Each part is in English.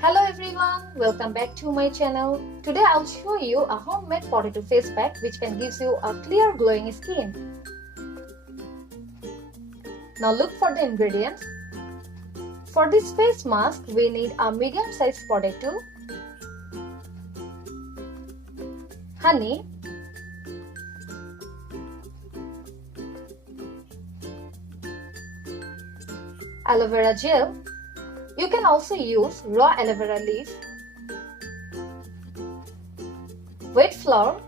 Hello everyone, welcome back to my channel. Today I'll show you a homemade potato face pack which can give you a clear glowing skin. Now look for the ingredients. For this face mask we need a medium sized potato, honey, aloe vera gel. You can also use raw aloe vera leaf, wheat flour,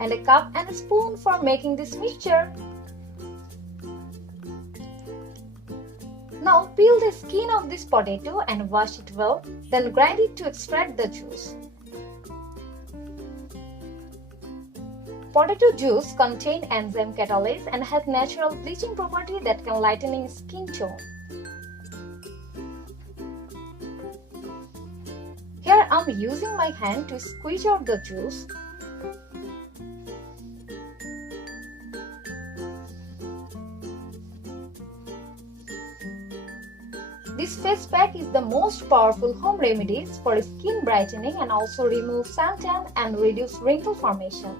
and a cup and a spoon for making this mixture. Now peel the skin of this potato and wash it well, then grind it to extract the juice. Potato juice contains enzyme catalase and has natural bleaching property that can lighten skin tone. Here I am using my hand to squeeze out the juice. This face pack is the most powerful home remedies for skin brightening and also remove suntan and reduce wrinkle formation.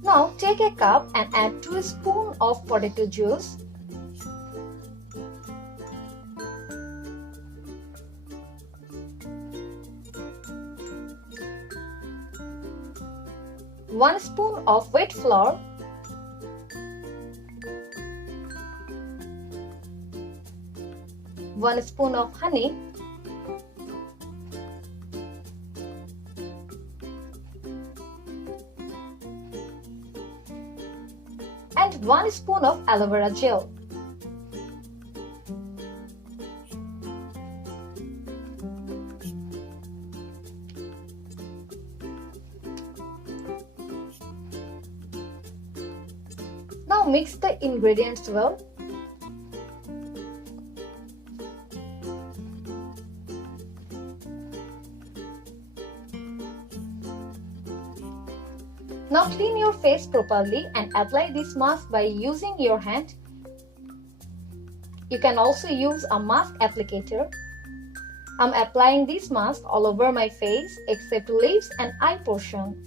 Now take a cup and add 2 spoons of potato juice, one spoon of wheat flour, one spoon of honey, and 1 spoon of aloe vera gel. Now mix the ingredients well. Now clean your face properly and apply this mask by using your hand. You can also use a mask applicator. I'm applying this mask all over my face except lips and eye portion.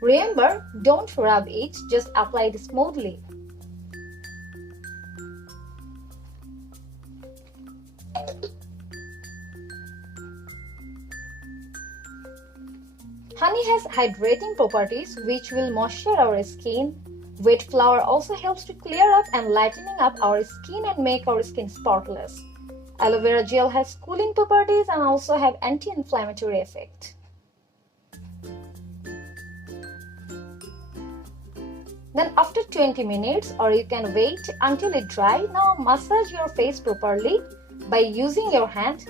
Remember, don't rub it, just apply it smoothly. Honey has hydrating properties which will moisturize our skin. Wheat flour also helps to clear up and lightening up our skin and make our skin spotless. Aloe vera gel has cooling properties and also have anti-inflammatory effect. Then after 20 minutes or you can wait until it dry, now massage your face properly by using your hand.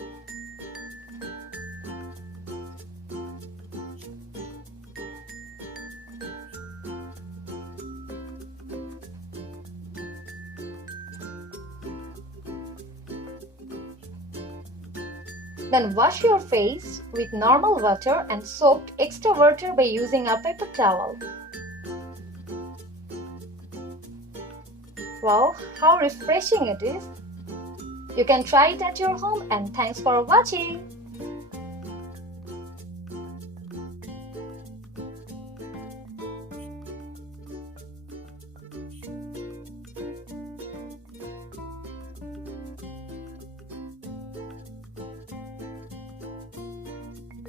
Then wash your face with normal water and soak extra water by using a paper towel. Wow, how refreshing it is! You can try it at your home and thanks for watching.